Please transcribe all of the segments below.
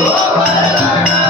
我回来了。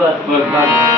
left foot.